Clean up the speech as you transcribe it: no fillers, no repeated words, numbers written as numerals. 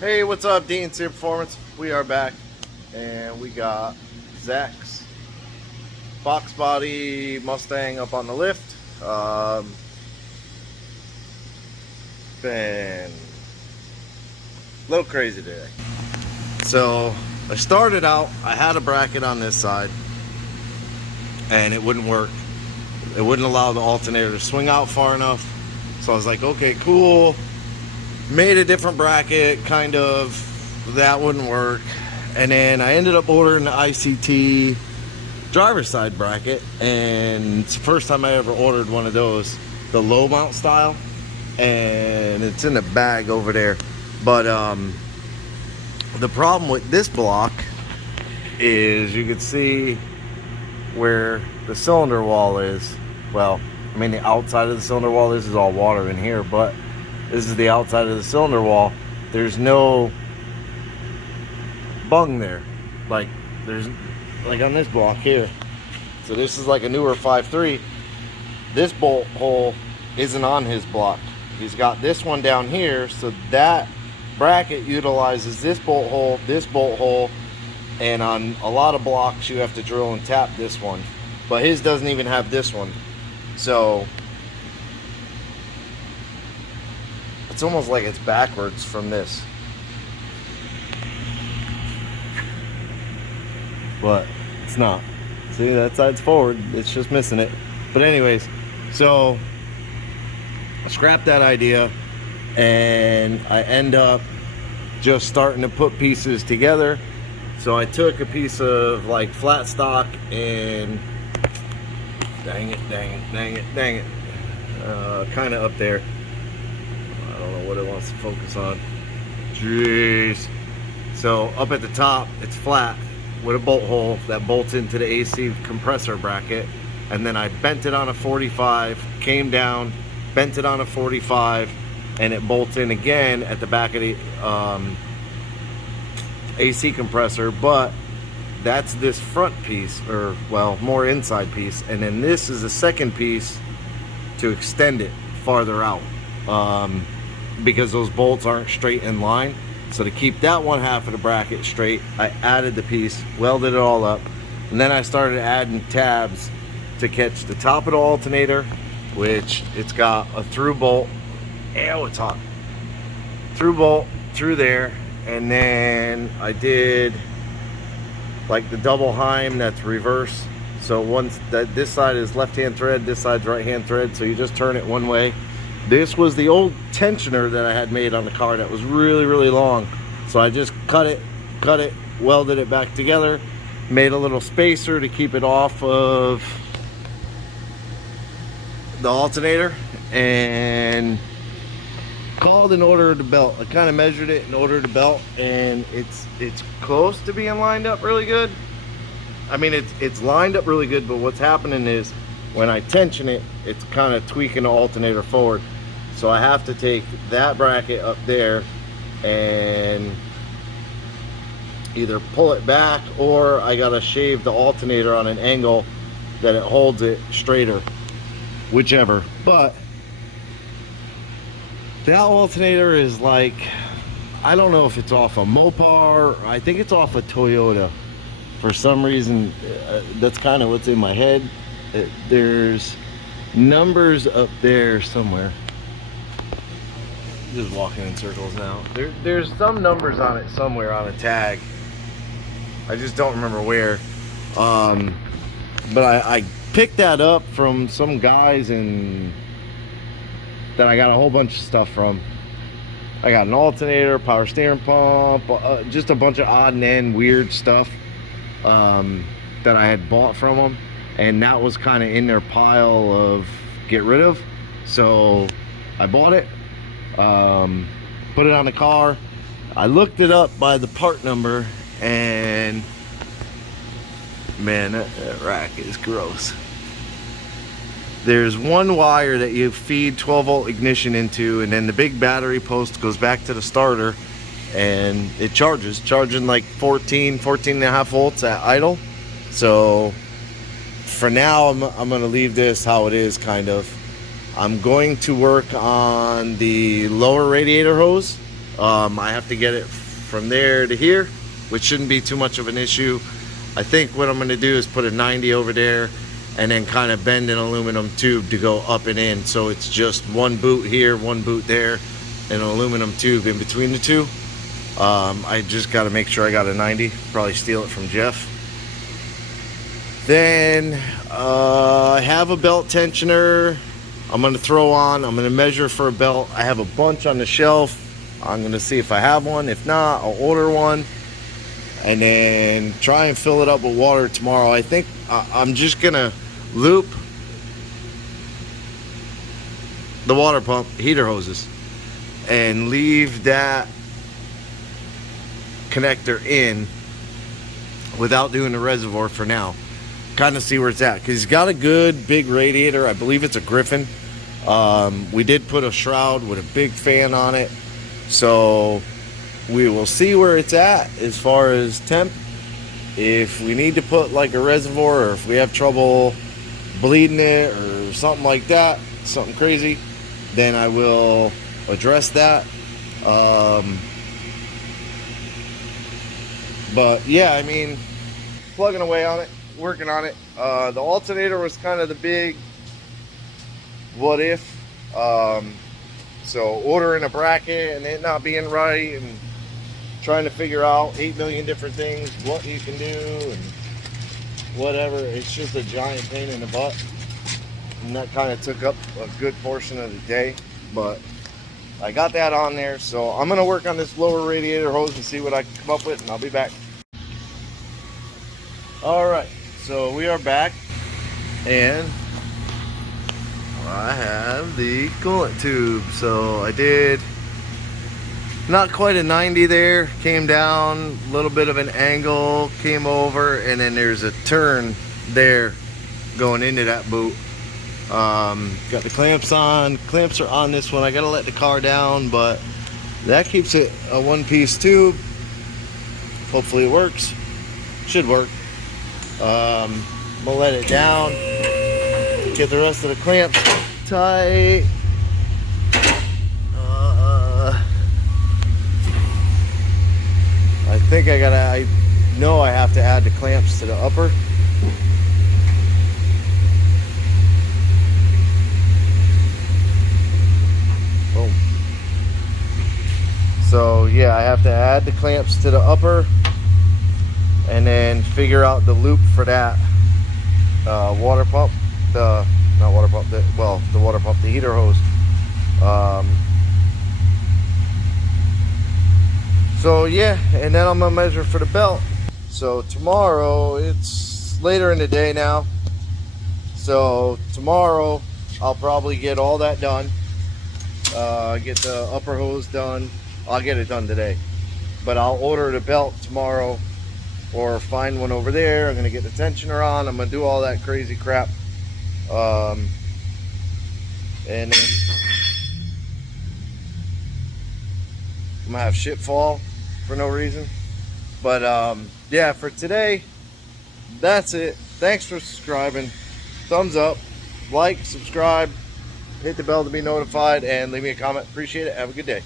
Hey, what's up, DNC Performance? We are back, and we got Zach's Foxbody Mustang up on the lift. Been a little crazy today. So I started out, I had a bracket on this side, and it wouldn't work. It wouldn't allow the alternator to swing out far enough. So I was like, okay, cool. Made a different bracket, kind of. That wouldn't work. And then I ended up ordering the ICT driver's side bracket. And it's the first time I ever ordered one of those, the low mount style. And it's in the bag over there. But the problem with this block is you can see where the cylinder wall is. Well, I mean the outside of the cylinder wall, this is all water in here, but this is the outside of the cylinder wall. There's no bung there. Like there's like on this block here. So this is like a newer 5.3. This bolt hole isn't on his block. He's got this one down here, so that bracket utilizes this bolt hole, and on a lot of blocks you have to drill and tap this one. But his doesn't even have this one. So it's almost like it's backwards from this. But it's not. See, that side's forward. It's just missing it. But anyways, so I scrapped that idea, and I end up just starting to put pieces together. So I took a piece of like flat stock and dang it, kind of up there. I don't know what it wants to focus on. Jeez. So up at the top, it's flat with a bolt hole that bolts into the AC compressor bracket. And then I bent it on a 45, came down, bent it on a 45, and it bolts in again at the back of the AC compressor. But that's this front piece, or well, more inside piece. And then this is the second piece to extend it farther out. Because those bolts aren't straight in line. So to keep that one half of the bracket straight, I added the piece, welded it all up, and then I started adding tabs to catch the top of the alternator, which it's got a through bolt. Ew, it's hot. Through bolt through there, and then I did like the double Heim that's reverse. So once that this side is left-hand thread, this side's right-hand thread, so you just turn it one way. This was the old tensioner that I had made on the car that was really, really long. So I just cut it, welded it back together, made a little spacer to keep it off of the alternator, and called and ordered the belt. I kind of measured it and ordered the belt, and it's close to being lined up really good. I mean, it's lined up really good, but what's happening is when I tension it, it's kind of tweaking the alternator forward. So I have to take that bracket up there and either pull it back, or I gotta shave the alternator on an angle that it holds it straighter, whichever. But that alternator is like, I don't know if it's off a Mopar, I think it's off a Toyota. For some reason, that's kind of what's in my head. There's numbers up there somewhere. Just walking in circles now. There's some numbers on it somewhere on a tag. I just don't remember where. But I picked that up from some guys that I got a whole bunch of stuff from. I got an alternator, power steering pump, just a bunch of odd and end weird stuff that I had bought from them. And that was kind of in their pile of get rid of. So I bought it, put it on the car. I looked it up by the part number, and man, that rack is gross. There's one wire that you feed 12 volt ignition into, and then the big battery post goes back to the starter, and it charging like 14 and a half volts at idle. So for now, I'm going to leave this how it is, kind of. I'm going to work on the lower radiator hose I have to get it from there to here, which shouldn't be too much of an issue. I think what I'm going to do is put a 90 over there and then kind of bend an aluminum tube to go up and in, so it's just one boot here, one boot there, and an aluminum tube in between the two. I just got to make sure I got a 90, probably steal it from Jeff. Then I have a belt tensioner I'm going to throw on. I'm going to measure for a belt. I have a bunch on the shelf. I'm going to see if I have one. If not, I'll order one and then try and fill it up with water tomorrow. I think I'm just going to loop the water pump heater hoses and leave that connector in without doing the reservoir for now. Kind of see where it's at, because he's got a good big radiator. I believe it's a Griffin. We did put a shroud with a big fan on it, so we will see where it's at as far as temp. If we need to put like a reservoir, or if we have trouble bleeding it or something like that, something crazy, then I will address that. But yeah, I mean, plugging away on it, working on it. The alternator was kind of the big what if. So ordering a bracket and it not being right and trying to figure out 8 million different things, what you can do and whatever, it's just a giant pain in the butt. And that kind of took up a good portion of the day, but I got that on there. So I'm going to work on this lower radiator hose and see what I can come up with, and I'll be back. Alright, so we are back, and I have the coolant tube. So I did not quite a 90 there, came down a little bit of an angle, came over, and then there's a turn there going into that boot. Got the clamps on. Clamps are on this one. I gotta let the car down, but that keeps it a one-piece tube. Hopefully it works. Should work. I'm gonna let it down, get the rest of the clamps tight. I think I know I have to add the clamps to the upper. Boom. So yeah, I have to add the clamps to the upper and then figure out the loop for that water pump, the water pump, the heater hose. So yeah, and then I'm gonna measure for the belt. So tomorrow, it's later in the day now, so tomorrow I'll probably get all that done, get the upper hose done. I'll get it done today, but I'll order the belt tomorrow or find one over there. I'm gonna get the tensioner on. I'm gonna do all that crazy crap, and then I'm gonna have shit fall for no reason. But yeah, for today, that's it. Thanks for subscribing. Thumbs up, like, subscribe, hit the bell to be notified, and leave me a comment. Appreciate it. Have a good day.